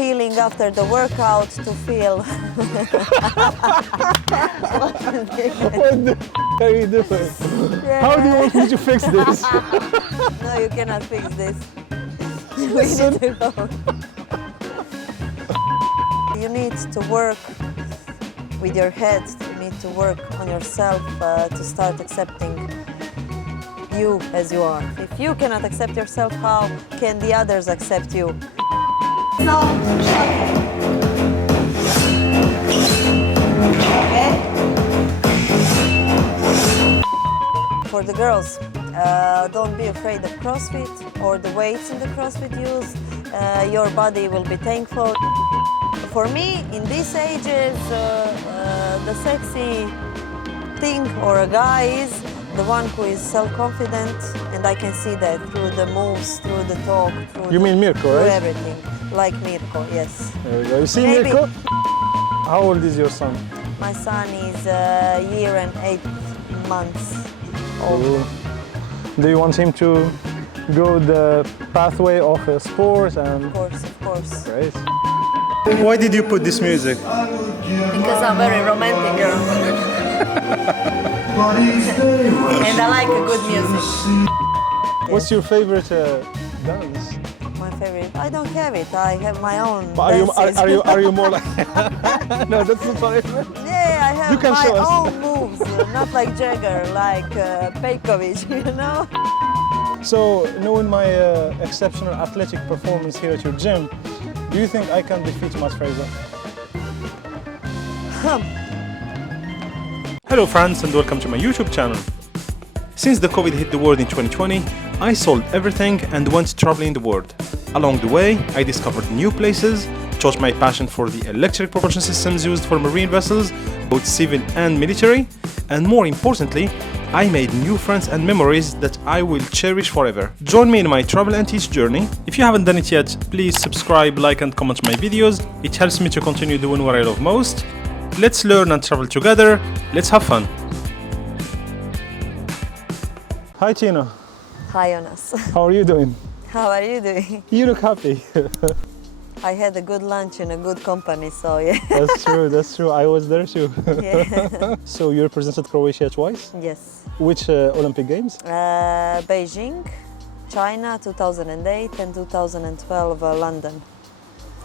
feeling after the workout to feel. What the are you doing? Yeah. How do you want me to fix this? No, you cannot fix this. We Listen. need to go. You need to work with your head. You need to work on yourself to start accepting you as you are. If you cannot accept yourself, how can the others accept you? For the girls, don't be afraid of CrossFit or the weights in the CrossFit use. Your body will be thankful. For me, in these ages, the sexy thing or a guy is the one who is self-confident, and I can see that through the moves, through the talk, You mean Mirko, through right? everything. Like Mirko, yes. There we go. You see Maybe. Mirko? How old is your son? My son is a year and 8 months old. Cool. Do you want him to go the pathway of sports and? Of course. Great. Why did you put this music? Because I'm very romantic girl. And I like a good music. What's your favorite dance? My favorite. I don't have it. I have my own. But dances. are you more like? No, that's not what I meant. Yeah, I have You can my show us. own moves, not like Jagger, like Pejkovic, you know. So, knowing my exceptional athletic performance here at your gym, do you think I can defeat Miss Fraser? Hello friends and welcome to my YouTube channel. Since the COVID hit the world in 2020, I sold everything and went traveling the world. Along the way, I discovered new places, taught my passion for the electric propulsion systems used for marine vessels, both civil and military, and more importantly, I made new friends and memories that I will cherish forever. Join me in my travel and teach journey. If you haven't done it yet, please subscribe, like and comment my videos. It helps me to continue doing what I love most. Let's learn and travel together. Let's have fun. Hi Tina, Hi, Jonas. how are you doing? How are you doing? You look happy. I had a good lunch in a good company, so yeah. That's true. I was there too. Yeah. So you represented Croatia twice? Yes. Which Olympic Games? Beijing, China, 2008, and 2012, London.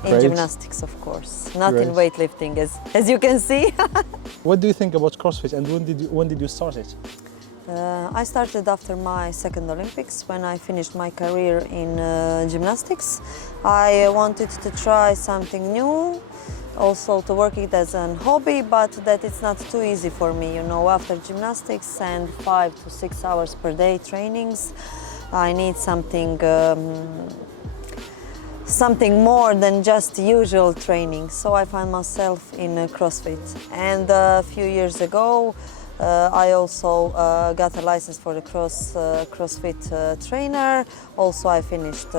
In Great. gymnastics, of course. Not in Great. weightlifting, as you can see. What do you think about CrossFit and when did you start it? I started after my second Olympics, when I finished my career in gymnastics. I wanted to try something new, also to work it as a hobby, but that it's not too easy for me. You know, after gymnastics and 5 to 6 hours per day trainings, I need something more than just usual training. So I find myself in CrossFit. And a few years ago, I also got a license for the CrossFit trainer. Also, I finished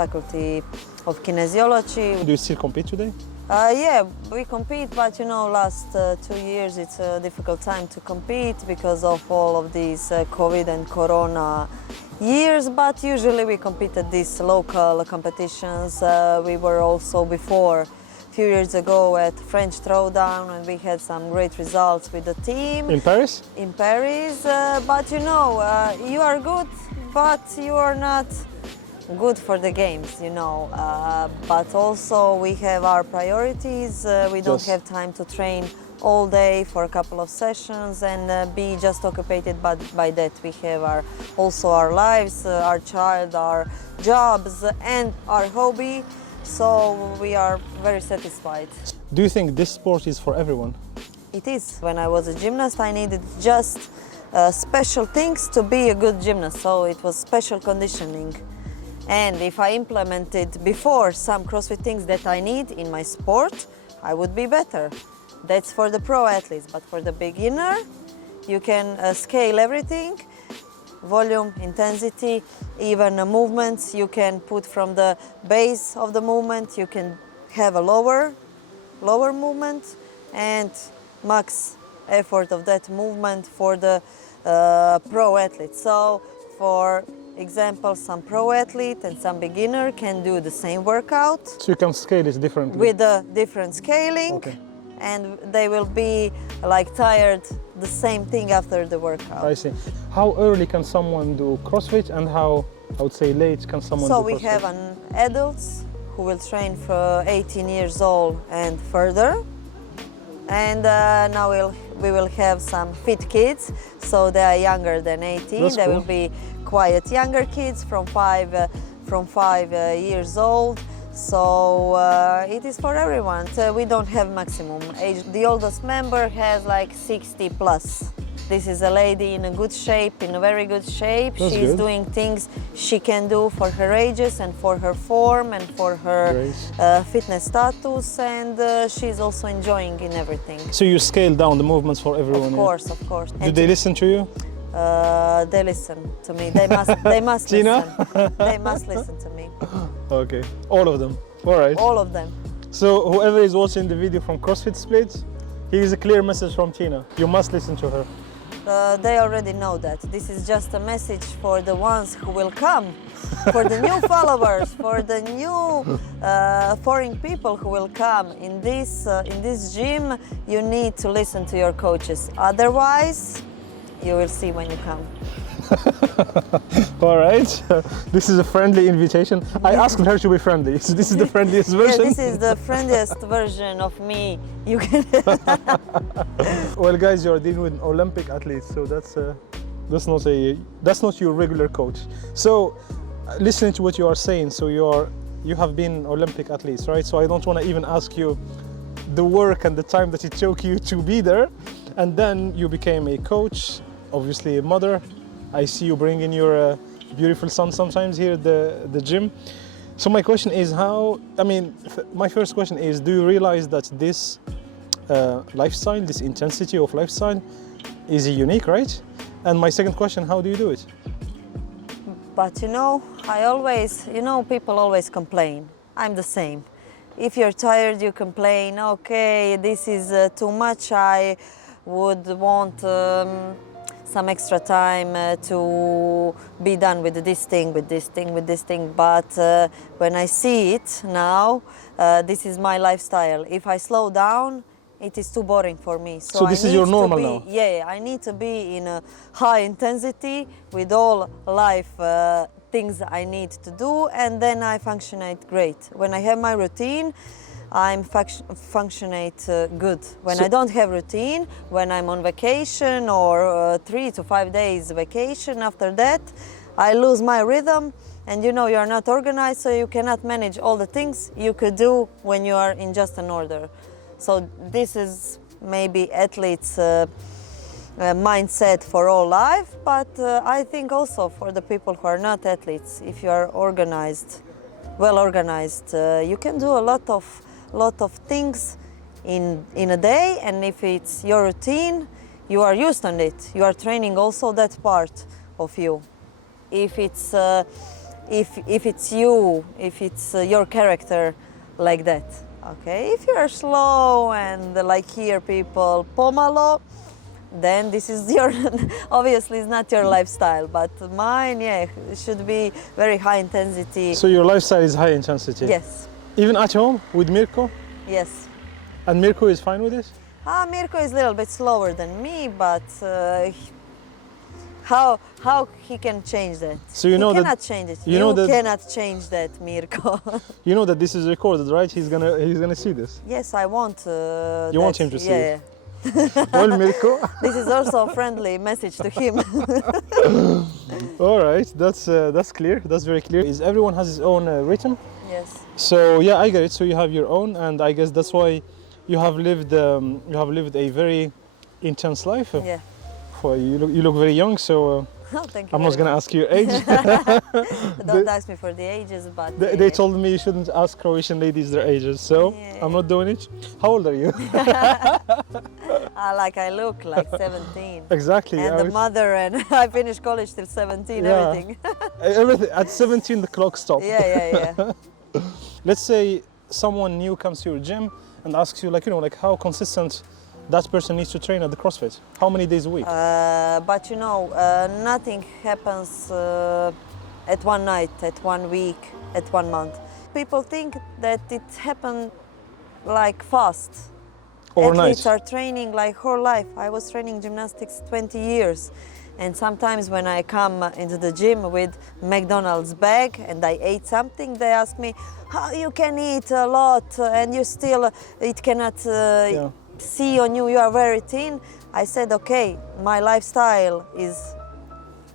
faculty of kinesiology. Do you still compete today? Yeah, we compete, but you know, last 2 years it's a difficult time to compete because of all of these COVID and Corona years. But usually we compete at these local competitions. We were also before, few years ago, at French Throwdown, and we had some great results with the team. In Paris? In Paris, but you know, you are good, but you are not good for the games, you know. But also we have our priorities. We don't Yes. have time to train all day for a couple of sessions and be just occupied by that. We have also our lives, our child, our jobs, and our hobby. So we are very satisfied. Do you think this sport is for everyone? It is. When I was a gymnast, I needed just special things to be a good gymnast. So it was special conditioning. And if I implemented before some CrossFit things that I need in my sport, I would be better. That's for the pro athletes. But for the beginner, you can scale everything. Volume, intensity, even movements you can put from the base of the movement. You can have a lower movement and max effort of that movement for the pro athlete. So for example, some pro athlete and some beginner can do the same workout So you can scale it differently. with a different scaling, Okay. and they will be like tired the same thing after the workout. I see. How early can someone do CrossFit, and how, I would say, late can someone So do we CrossFit? have an adults who will train for 18 years old and further. And now we will have some fit kids, so they are younger than 18. That's They cool. will be quite younger kids from 5 years old. So it is for everyone. So we don't have maximum age. The oldest member has like 60 plus. This is a lady in a good shape, in a very good shape. That's She's good. doing things she can do for her ages and for her form and for her Great. fitness status, and she's also enjoying in everything. So you scale down the movements for everyone. Of course. Do they listen to you? They listen to me. They must Tina? listen. They must listen to me. Okay. All of them. All right. All of them. So whoever is watching the video from CrossFit Split, here's a clear message from Tina. You must listen to her. They already know that. This is just a message for the ones who will come, for the new followers, for the new foreign people who will come in this gym. You need to listen to your coaches. Otherwise, you will see when you come. All right. This is a friendly invitation. I asked her to be friendly. So this is the friendliest version. Yeah, this is the friendliest version of me. You can. Well, guys, you are dealing with an Olympic athlete, so that's not your regular coach. So, listening to what you are saying, so you have been Olympic athletes, right? So I don't want to even ask you the work and the time that it took you to be there, and then you became a coach, obviously a mother. I see you bring in your beautiful son sometimes here at the gym. So my question is my first question is, do you realize that this lifestyle, this intensity of lifestyle is unique, right? And my second question, how do you do it? But people always complain. I'm the same. If you're tired, you complain, okay, this is too much, I would want some extra time to be done with this thing. But when I see it now, this is my lifestyle. If I slow down, it is too boring for me. So this is your normal now? Yeah, I need to be in a high intensity with all life things I need to do, and then I functionate great. When I have my routine, I'm functionate good. When I don't have routine, when I'm on vacation or 3 to 5 days vacation, after that, I lose my rhythm, and you're not organized, so you cannot manage all the things you could do when you are in just an order. So this is maybe athletes' mindset for all life, but I think also for the people who are not athletes, if you are organized, well organized, you can do a lot of things in a day, and if it's your routine, you are used on it. You are training also that part of you. If it's your character like that. Okay, if you're slow and like here people pomalo, then this is your obviously it's not your lifestyle, but mine, yeah, it should be very high intensity. So your lifestyle is high intensity? Yes. Even at home with Mirko? Yes. And Mirko is fine with it? Mirko is a little bit slower than me, but how he can change that? So you know he cannot that, change it. you know that- cannot change that, Mirko. You know that this is recorded, right? He's gonna see this. Yes, I want. You want him to see yeah, it? Well, Mirko. This is also a friendly message to him. All right, that's clear. That's very clear. Is everyone has his own rhythm? Yes. So yeah, I get it. So you have your own, and I guess that's why you have lived a very intense life. Yeah. You look very young. So Oh, thank you. I'm not very gonna much. ask you your age. Don't ask me for the ages, but They told me you shouldn't ask Croatian ladies their ages, so Yeah. I'm not doing it. How old are you? I look like 17. Exactly. And I the was- mother, and I finished college till 17. Yeah. Everything. Everything at 17 the clock stopped. Yeah. Let's say someone new comes to your gym and asks you, how consistent that person needs to train at the CrossFit. How many days a week? But nothing happens at one night, at 1 week, at 1 month. People think that it happened like fast. Overnight. Athletes are training like whole life. I was training gymnastics 20 years. And sometimes when I come into the gym with McDonald's bag and I ate something, they ask me, how you can eat a lot and you still, it cannot see on you, you are very thin. I said, okay, my lifestyle is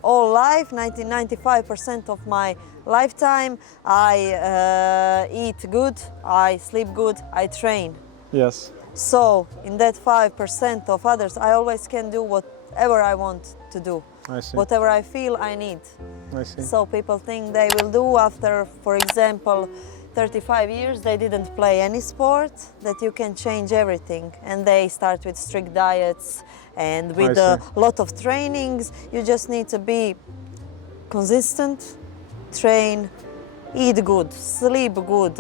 all life, 95% of my lifetime. I eat good, I sleep good, I train. Yes. So in that 5% of others, I always can do whatever I want to do. I see. Whatever I feel I need. I see. So people think they will do after, for example, 35 years they didn't play any sport, that you can change everything. And they start with strict diets and with a lot of trainings. You just need to be consistent, train, eat good, sleep good,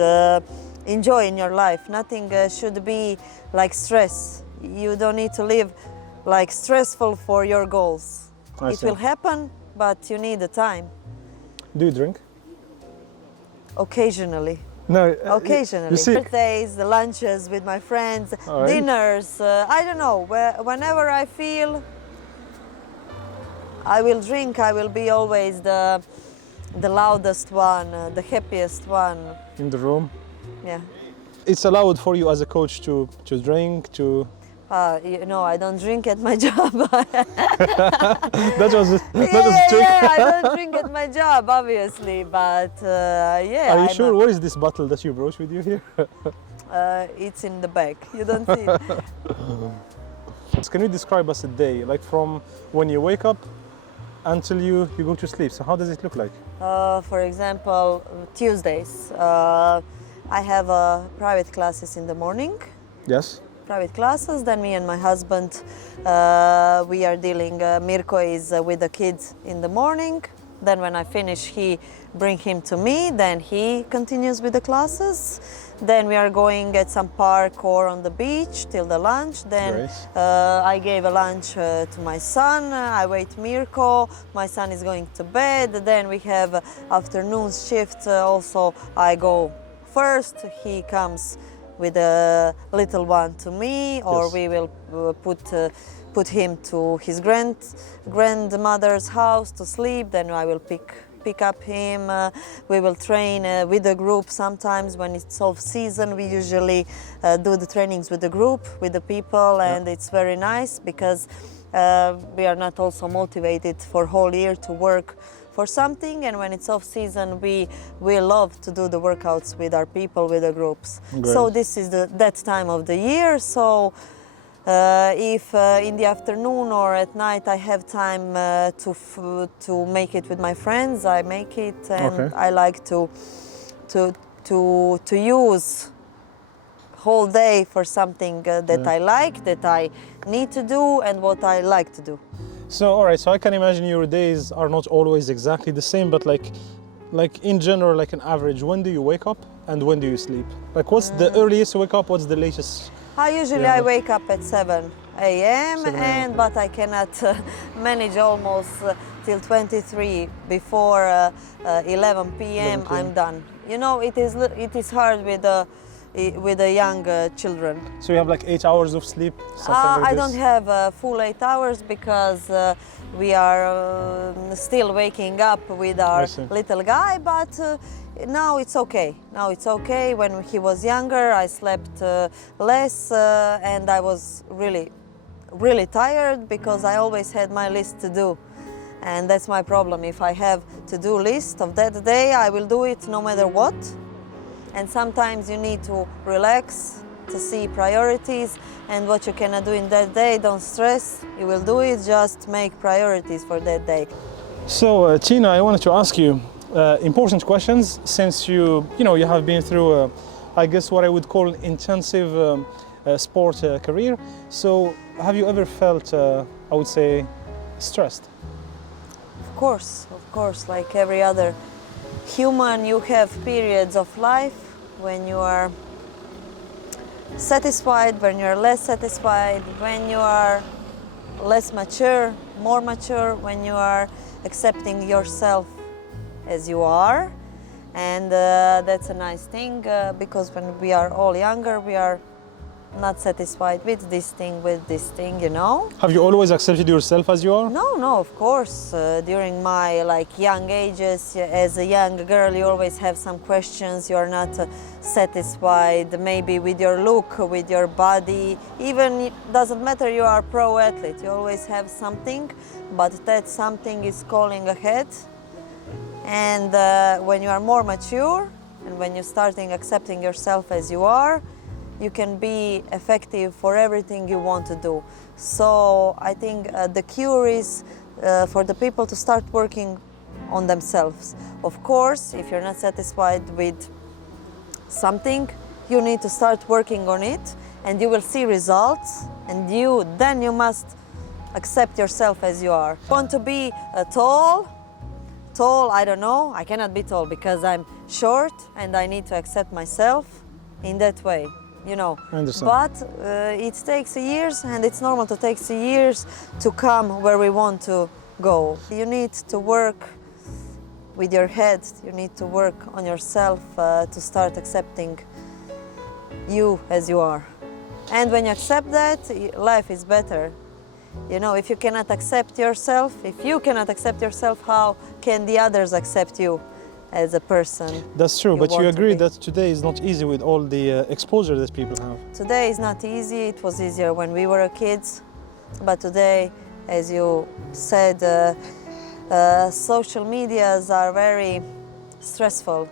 enjoy in your life. Nothing should be like stress. You don't need to live like stressful for your goals. It will happen, but you need the time. Do you drink? Occasionally. No. Occasionally. You see, birthdays, the lunches with my friends, dinners. I don't know. Whenever I feel I will drink, I will be always the loudest one, the happiest one. in the room. Yeah. It's allowed for you as a coach to drink, to... You know, I don't drink at my job. That was trick. Yeah, I don't drink at my job, obviously, but yeah. Are you sure? What is this bottle that you brought with you here? It's in the bag. You don't see it. Can you describe us a day, like from when you wake up until you go to sleep? So how does it look like? For example, Tuesdays. I have private classes in the morning. Yes. Private classes. Then me and my husband, we are dealing. Mirko is with the kids in the morning. Then when I finish, he bring him to me. Then he continues with the classes. Then we are going at some park or on the beach till the lunch. Then I gave a lunch to my son. I wait Mirko. My son is going to bed. Then we have afternoon shift. Also, I go first. He comes with a little one to me, or we will put him to his grandmother's house to sleep. Then I will pick up him. We will train with the group. Sometimes when it's off season, we usually do the trainings with the group, with the people, and it's very nice because we are not also motivated for whole year to work for something, and when it's off season, we love to do the workouts with our people, with the groups. Great. So this is that time of the year. So if in the afternoon or at night I have time to make it with my friends, I make it, and I like to use whole day for something that I like, that I need to do, and what I like to do. So, all right, so I can imagine your days are not always exactly the same, but like in general, like an average, when do you wake up and when do you sleep? Like what's the earliest you wake up, what's the latest? I wake up at 7 a.m. but I cannot manage almost till 23. Before 11 p.m. I'm done. You know, it is hard with the young children. So you have like 8 hours of sleep? I don't have full 8 hours because we are still waking up with our little guy, but now it's okay. Now it's okay. When he was younger, I slept less and I was really tired because I always had my list to do. And that's my problem. If I have to-do list of that day, I will do it no matter what. And sometimes you need to relax, to see priorities, and what you cannot do in that day, don't stress, you will do it, just make priorities for that day. So Tina, I wanted to ask you important questions, since you have been through, I guess what I would call intensive sport career. So have you ever felt, I would say, stressed? Of course, like every other human, you have periods of life when you are satisfied, when you are less satisfied, when you are less mature, more mature, when you are accepting yourself as you are, and that's a nice thing because when we are all younger, we are not satisfied with this thing, you know. Have you always accepted yourself as you are? No, of course. During my young ages, as a young girl, you always have some questions. You are not satisfied, maybe with your look, with your body. Even it doesn't matter. You are a pro athlete. You always have something, but that something is calling ahead. And when you are more mature, and when you're starting accepting yourself as you are, you can be effective for everything you want to do. So I think the cure is for the people to start working on themselves. Of course, if you're not satisfied with something, you need to start working on it, and you will see results, and then you must accept yourself as you are. Want to be tall, I don't know, I cannot be tall because I'm short and I need to accept myself in that way. You know, I understand. But it takes years, and it's normal to take years to come where we want to go. You need to work with your head. You need to work on yourself to start accepting you as you are. And when you accept that, life is better. You know, if you cannot accept yourself, how can the others accept you as a person? That's true, but you want to agree be. that today is not easy with all the exposure that people have. Today is not easy. It was easier when we were kids, but today, as you said, social medias are very stressful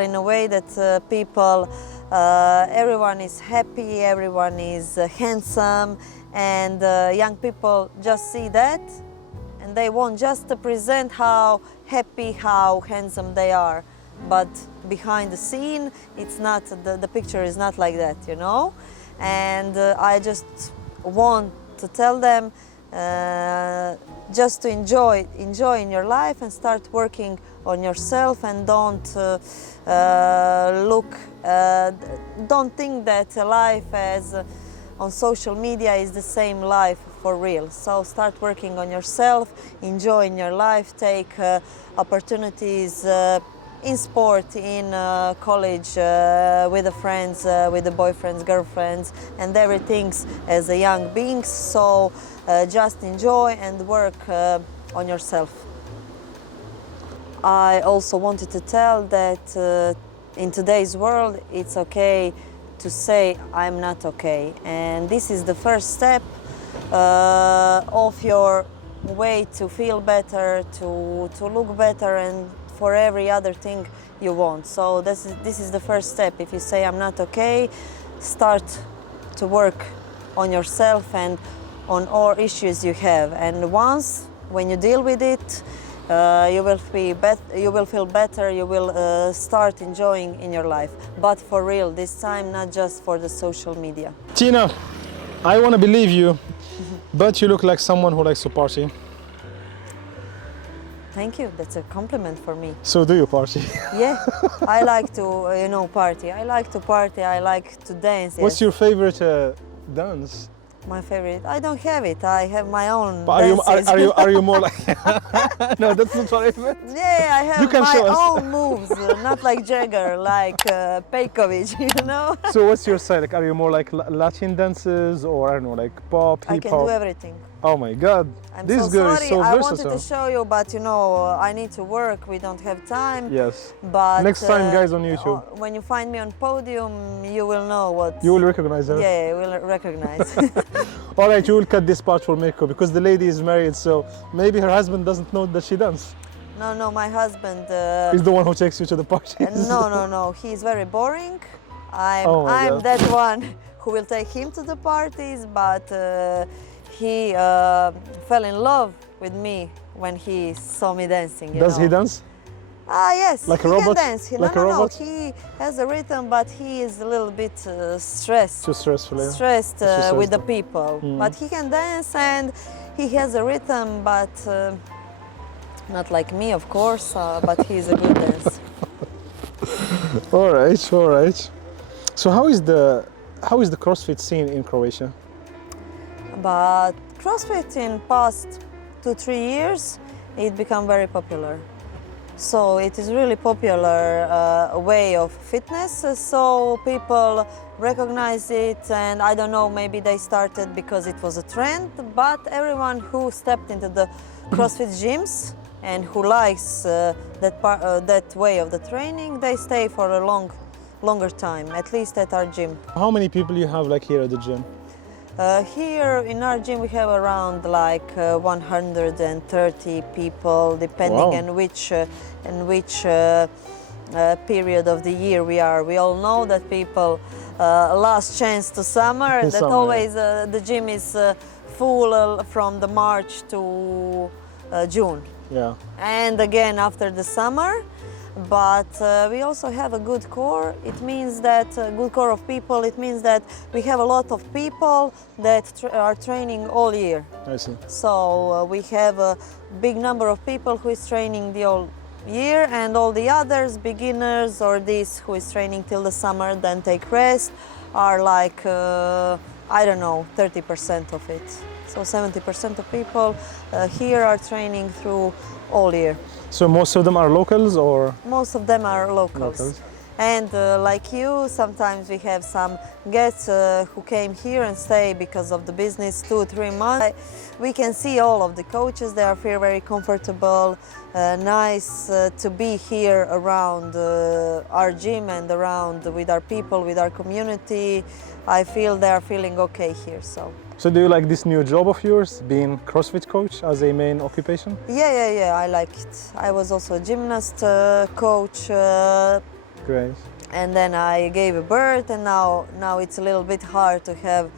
in a way that people, everyone is happy, everyone is handsome, and young people just see that, and they want just to present how happy, how handsome they are. But behind the scene, it's not, the picture is not like that, you know? And I just want to tell them just to enjoy in your life and start working on yourself, and don't don't think that life as on social media is the same life for real. So start working on yourself, enjoy in your life, take opportunities in sport, in college, with the friends, with the boyfriends, girlfriends, and everything as a young being. So just enjoy and work on yourself. I also wanted to tell that in today's world, it's okay to say I'm not okay, and this is the first step of your way to feel better, to look better, and for every other thing you want. So this is the first step. If you say I'm not okay, start to work on yourself and on all issues you have. And once when you deal with it, you will feel better. You will start enjoying in your life, but for real this time, not just for the social media. Tina, I want to believe you, but you look like someone who likes to party. Thank you. That's a compliment for me. So do you party? Yeah, I like to party. I like to party. I like to dance. What's yes. your favorite dance? My favorite? I don't have it. I have my own But dances. are you more like? No, that's not what I meant. Yeah, I You have can my show us. own moves, not like Jagger, like Pejkovic, you know? So what's your style? Like, are you more like Latin dances, or I don't know, like pop, I hip can hop? do everything. Oh my God, I'm this so girl sorry. is so I versatile. wanted to show you, but I need to work. We don't have time. Yes. But Next time, guys, on YouTube. When you find me on podium, you will know what. You will recognize her. Yeah, you will recognize. All right, you will cut this part for Mirko because the lady is married, so maybe her husband doesn't know that she dances. No, my husband. He's the one who takes you to the parties. No. He's very boring. I'm God. that one who will take him to the parties, but he fell in love with me when he saw me dancing. Does he dance? Yes, Like a he robot? can dance. Like a robot? He has a rhythm, but he is a little bit stressed. Too stressful, yeah. Stressed with the stressful. people. But he can dance and he has a rhythm, but not like me, of course, but he's a good dancer. All right. So how is the CrossFit scene in Croatia? But CrossFit in past 2-3 years, it become very popular. So it is really popular way of fitness, so people recognize it, and I don't know, maybe they started because it was a trend, but everyone who stepped into the CrossFit gyms and who likes that way of the training, they stay for a longer time, at least at our gym. How many people you have like here at the gym? Here in our gym we have around like 130 people, depending Wow. on which period of the year we are. We all know that people last chance to summer, In that summer, always the gym is full from the March to June. Yeah. And again after the summer. But we also have a good core. It means that good core of people. It means that we have a lot of people that are training all year. I see. So we have a big number of people who is training the whole year, and all the others, beginners or these who is training till the summer, then take rest, are like I don't know, 30% of it. So 70% of people here are training through all year. So most of them are locals, or? Most of them are locals. And like you, sometimes we have some guests who came here and stay because of the business 2-3 months. We can see all of the coaches, they are feel very comfortable, nice to be here around our gym and around with our people, with our community. I feel they are feeling okay here. So do you like this new job of yours, being CrossFit coach as a main occupation? Yeah, I like it. I was also a gymnast coach. Great. And then I gave a birth, and now it's a little bit hard to have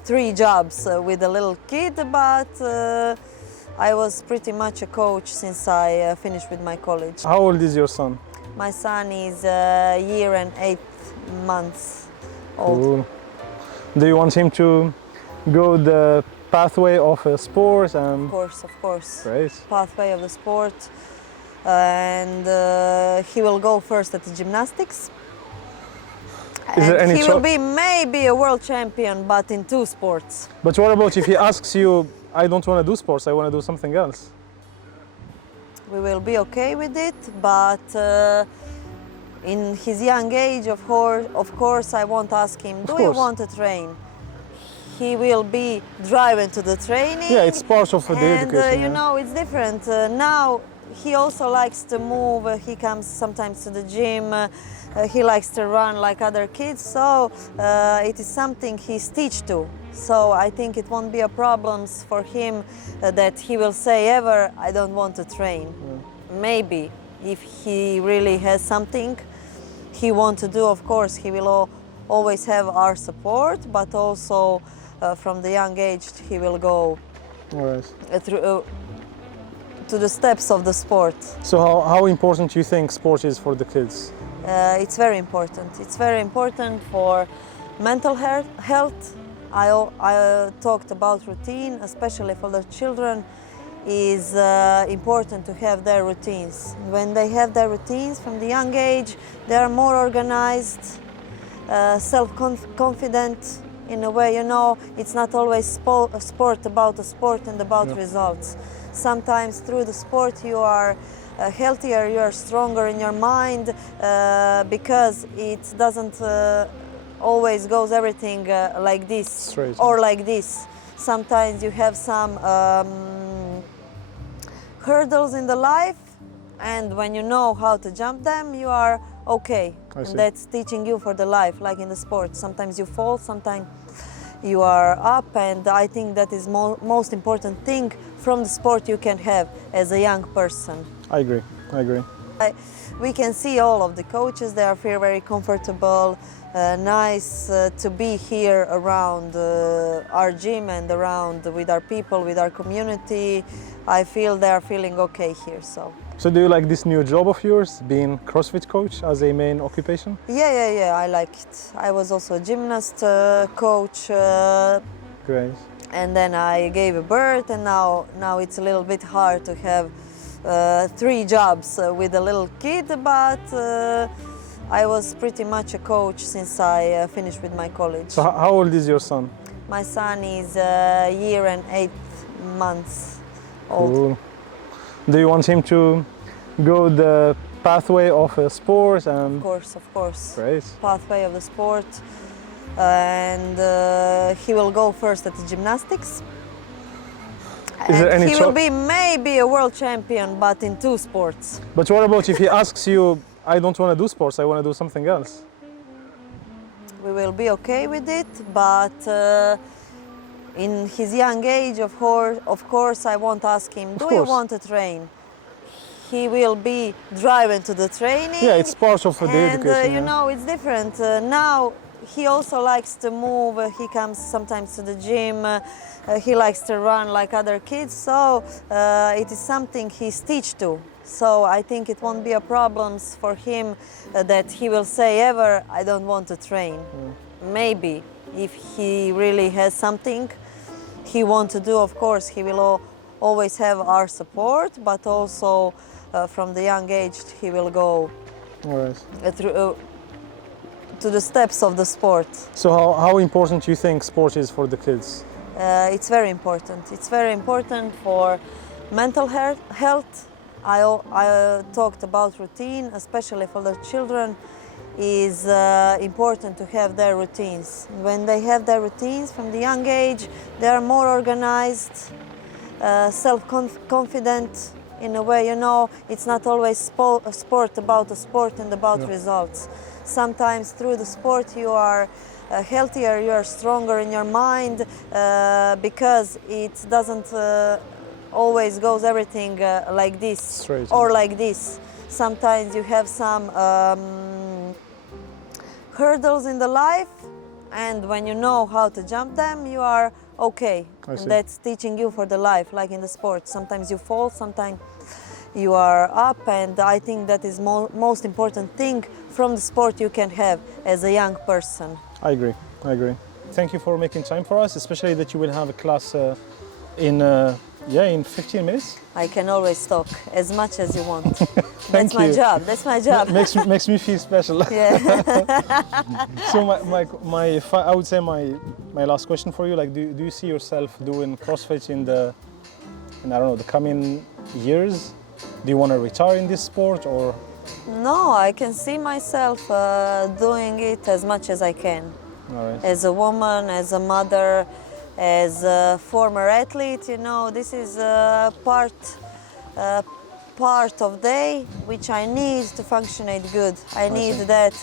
3 jobs with a little kid, but I was pretty much a coach since I finished with my college. How old is your son? My son is a year and 8 months old. Cool. Do you want him to go the pathway of sports? Of course. Great. Pathway of the sport. And he will go first at the gymnastics. Is there any he will be maybe a world champion, but in 2 sports. But what about if he asks you, I don't want to do sports, I want to do something else? We will be okay with it, but in his young age, of course, I won't ask him, do you want to train? He will be driven to the training. Yeah, it's part of the education. And you know, it's different. Now he also likes to move. He comes sometimes to the gym. He likes to run like other kids. So it is something he's teach to. So I think it won't be a problem for him that he will say ever, I don't want to train. Maybe if he really has something he wants to do, of course, he will always have our support, but also from the young age he will go through to the steps of the sport. So how important do you think sport is for the kids? It's very important. It's very important for mental health. I talked about routine, especially for the children. Is important to have their routines. When they have their routines from the young age, they are more organized, self-confident in a way. You know, it's not always sport about a sport and about results. Sometimes through the sport you are healthier, you are stronger in your mind because it doesn't always goes everything like this or like this. Sometimes you have some hurdles in the life, and when you know how to jump them, you are okay. And that's teaching you for the life, like in the sport. Sometimes you fall, sometimes you are up, and I think that is most important thing from the sport you can have as a young person. I agree. We can see all of the coaches, they are feel very comfortable, nice to be here around our gym and around with our people, with our community. I feel they are feeling okay here. So do you like this new job of yours, being CrossFit coach as a main occupation? Yeah, I like it. I was also a gymnast coach. Great. And then I gave a birth, and now it's a little bit hard to have 3 jobs with a little kid, but I was pretty much a coach since I finished with my college. So how old is your son? My son is a year and 8 months old. Cool. Do you want him to go the pathway of a sport and Of course. great. Pathway of the sport. And he will go first at the gymnastics. Is there And any he will be maybe a world champion, but in 2 sports. But what about if he asks you, I don't want to do sports, I want to do something else? We will be okay with it, but in his young age, of course, I won't ask him, do you course. want to train? He will be driven to the training. Yeah, it's part of the And education. you yeah. know, it's different. Now he also likes to move. He comes sometimes to the gym. He likes to run like other kids. So it is something he's teached to. So I think it won't be a problem for him that he will say ever, I don't want to train. Maybe if he really has something he wants to do, of course, he will always have our support, but also from the young age he will go All right. through to the steps of the sport. So how important do you think sport is for the kids? It's very important. It's very important for mental health. I talked about routine, especially for the children. Is important to have their routines. When they have their routines from the young age, they are more organized, self-confident in a way. You know, it's not always sport about a sport and about results. Sometimes through the sport you are healthier, you are stronger in your mind because it doesn't always goes everything like this Straight. or like this. Sometimes you have some hurdles in the life, and when you know how to jump them, you are okay. And that's teaching you for the life, like in the sport. Sometimes you fall, sometimes you are up, and I think that is most important thing from the sport you can have as a young person. I agree. Thank you for making time for us, especially that you will have a class in 15 minutes. I can always talk as much as you want. Thank That's my you. job. That's my job. Makes me feel special. Yeah. So I would say my last question for you, like, do you see yourself doing CrossFit in I don't know, the coming years? Do you want to retire in this sport, or? No, I can see myself doing it as much as I can. All right. As a woman, as a mother, as a former athlete, you know, this is part of day which I need to functionate good. I need that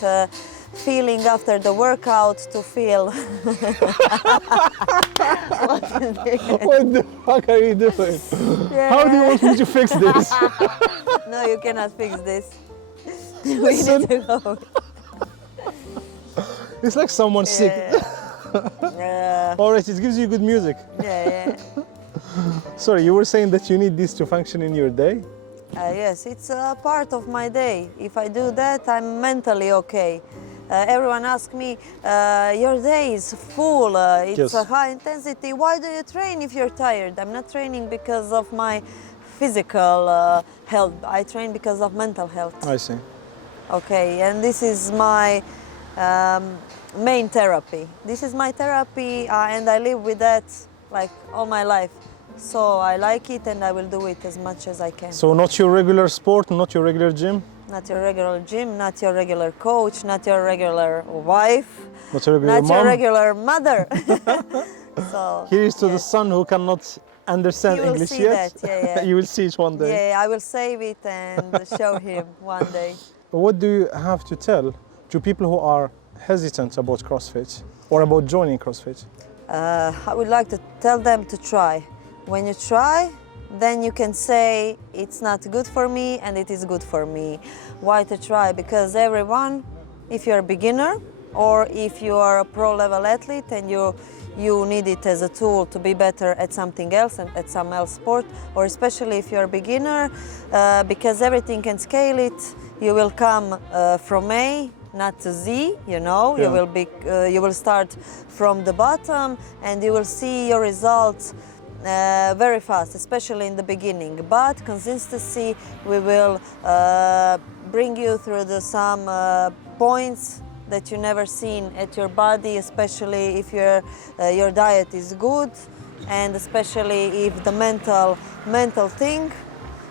feeling after the workout to feel. What the fuck are you doing? Yeah. How do you want me to fix this? No, you cannot fix this. We need to go. It's like someone's sick. All right, it gives you good music. Yeah. Sorry, you were saying that you need this to function in your day? Yes, it's a part of my day. If I do that, I'm mentally okay. Everyone asks me, your day is full, it's a high intensity. Why do you train if you're tired? I'm not training because of my physical health. I train because of mental health. I see. Okay, and this is my main therapy. This is my therapy, and I live with that like all my life. So I like it, and I will do it as much as I can. So not your regular sport, not your regular gym? Not your regular gym, not your regular coach, not your regular wife, Not your regular not mom? your regular mother. So Here is to the son who cannot understand You will English see yet. that, yeah. You will see it one day. yeah, I will save it and show him one day. What do you have to tell to people who are hesitant about CrossFit or about joining CrossFit? I would like to tell them to try. When you try, then you can say it's not good for me and it is good for me. Why to try? Because everyone, if you're a beginner or if you are a pro-level athlete and you need it as a tool to be better at something else and at some else sport, or especially if you're a beginner, because everything can scale it, you will come from A, not to Z, you know. Yeah. You will start from the bottom and you will see your results very fast, especially in the beginning. But consistency, we will bring you through some points that you never seen at your body, especially if your diet is good, and especially if the mental thing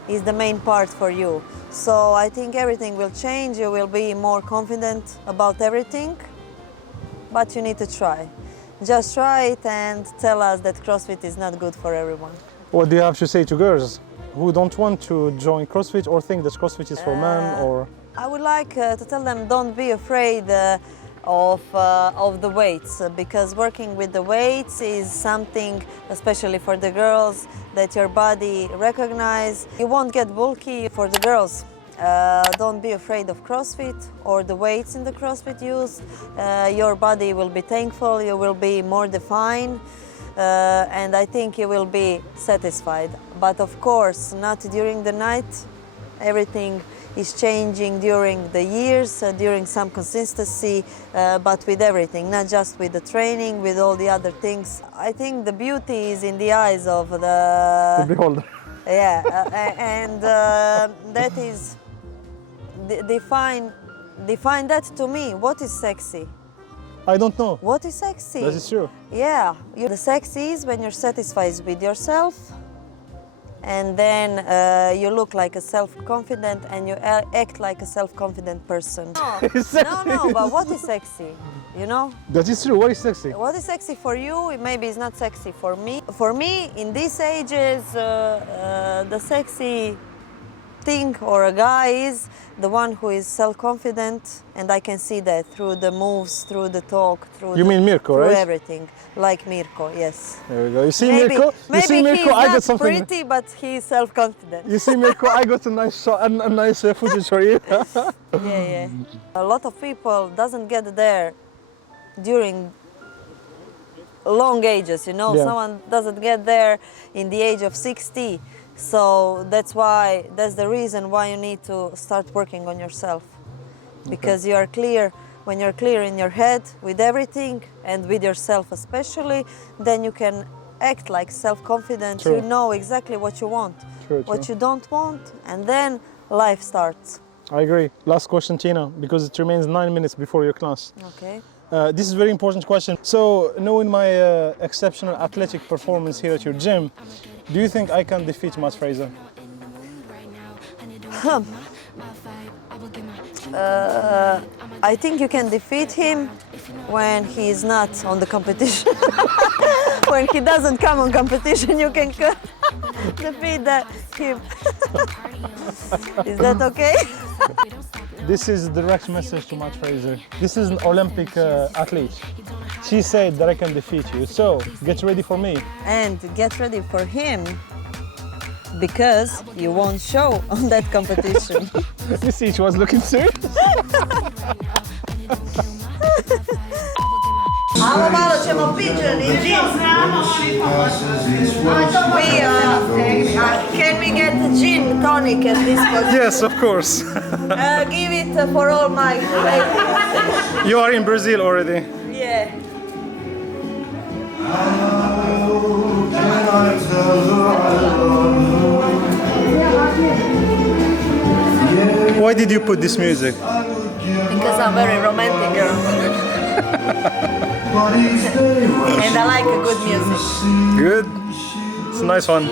is the main part for you. So I think everything will change. You will be more confident about everything, but you need to try. Just try it and tell us that CrossFit is not good for everyone. What do you have to say to girls who don't want to join CrossFit or think that CrossFit is for men? Or I would like to tell them, don't be afraid of the weights, because working with the weights is something, especially for the girls, that your body recognize. You won't get bulky. For the girls, don't be afraid of CrossFit or the weights in the CrossFit used. Your body will be thankful, you will be more defined, and I think you will be satisfied. But of course, not during the night. Everything is changing during the years, during some consistency, but with everything, not just with the training, with all the other things. I think the beauty is in the eyes of the beholder. Yeah, and that is define that to me. What is sexy? I don't know. What is sexy? That is true. Yeah, the sexy is when you're satisfied with yourself, and then you look like a self-confident and you act like a self-confident person. No, but what is sexy? You know? That is true. What is sexy? What is sexy for you, maybe it's not sexy for me. For me, in these ages, the sexy thing or a guy is the one who is self-confident, and I can see that through the moves, through the talk, through You mean Mirko, through right? everything. Like Mirko, yes. There we go. You see Maybe, Mirko? You see maybe Mirko? he's I got not something. pretty, but he's self-confident. You see Mirko? I got a nice shot, a nice footage for you. Yeah. A lot of people doesn't get there during long ages, you know. Yeah. Someone doesn't get there in the age of 60. So that's the reason why you need to start working on yourself. Because you are clear, when you're clear in your head with everything and with yourself especially, then you can act like self-confident. True. You know exactly what you want, True. what you don't want, and then life starts. I agree. Last question, Tina, because it remains 9 minutes before your class. Okay. This is a very important question. So, knowing my exceptional athletic performance here at your gym, do you think I can defeat Matt Fraser? I think you can defeat him when he is not on the competition. When he doesn't come on competition, you can defeat him. Is that okay? This is a direct message to Matt Fraser. This is an Olympic athlete. She said that I can defeat you, so get ready for me. And get ready for him, because you won't show on that competition. You see, she was looking serious. Malo ćemo piđen i gin. Can we get gin tonic at this point? Yes, of course. Give it for all my ladies. You are in Brazil already. Yeah. Why did you put this music? Because I'm very romantic girl. And I like a good music. Good. It's a nice one.